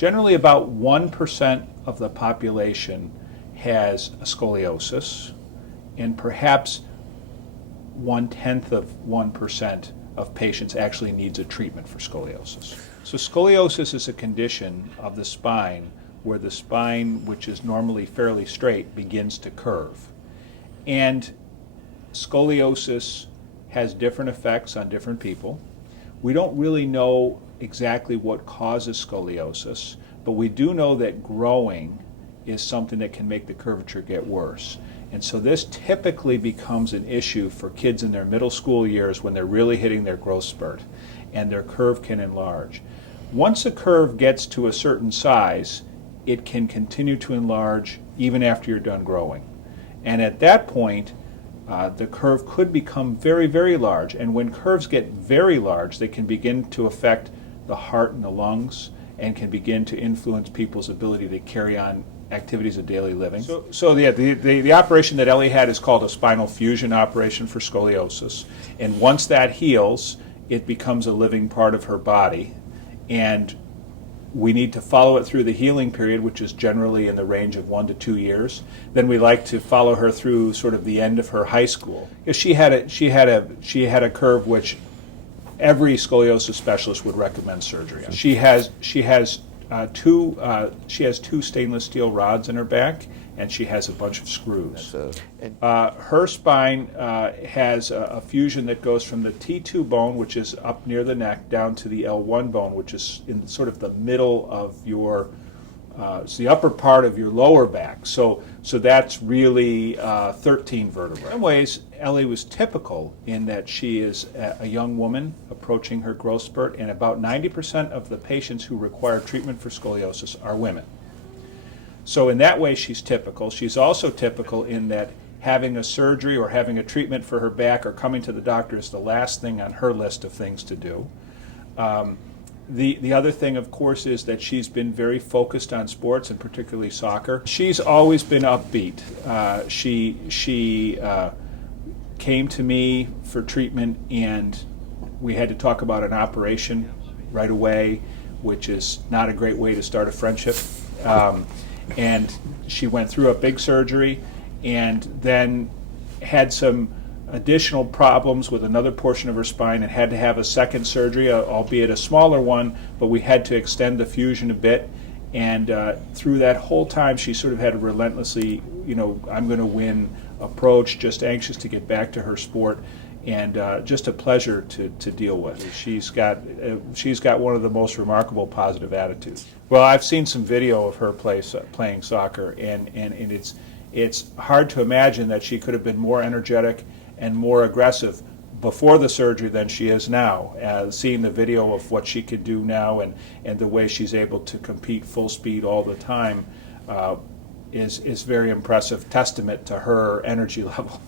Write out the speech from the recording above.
Generally about 1% of the population has a scoliosis, and perhaps 1/10 of 1% of patients actually needs a treatment for scoliosis. So scoliosis is a condition of the spine where the spine, which is normally fairly straight, begins to curve. And scoliosis has different effects on different people. We don't really know exactly what causes scoliosis, but we do know that growing is something that can make the curvature get worse. And so this typically becomes an issue for kids in their middle school years when they're really hitting their growth spurt and their curve can enlarge. Once a curve gets to a certain size, it can continue to enlarge even after you're done growing. And at that point, the curve could become very, very large. And when curves get very large, they can begin to affect the heart and the lungs and can begin to influence people's ability to carry on activities of daily living. So the operation that Elli had is called a spinal fusion operation for scoliosis. And once that heals, it becomes a living part of her body. And we need to follow it through the healing period, which is generally in the range of 1 to 2 years. Then we like to follow her through sort of the end of her high school. She had a curve which every scoliosis specialist would recommend surgery on. She has two stainless steel rods in her back, and she has a bunch of screws. Her spine has a fusion that goes from the T2 bone, which is up near the neck, down to the L1 bone, which is in sort of the middle of your, it's the upper part of your lower back. So that's really 13 vertebrae. In some ways, Elli was typical in that she is a young woman approaching her growth spurt, and about 90% of the patients who require treatment for scoliosis are women. So in that way, she's typical. She's also typical in that having a surgery or having a treatment for her back or coming to the doctor is the last thing on her list of things to do. The other thing, of course, is that she's been very focused on sports, and particularly soccer. She's always been upbeat. She came to me for treatment, and we had to talk about an operation right away, which is not a great way to start a friendship. And she went through a big surgery and then had some additional problems with another portion of her spine and had to have a second surgery, albeit a smaller one, but we had to extend the fusion a bit. And through that whole time, she sort of had a relentlessly, I'm going to win approach, just anxious to get back to her sport, and just a pleasure to deal with. She's got one of the most remarkable positive attitudes. Well, I've seen some video of her playing soccer, and it's hard to imagine that she could have been more energetic and more aggressive before the surgery than she is now. Seeing the video of what she could do now and the way she's able to compete full speed all the time is very impressive testament to her energy level.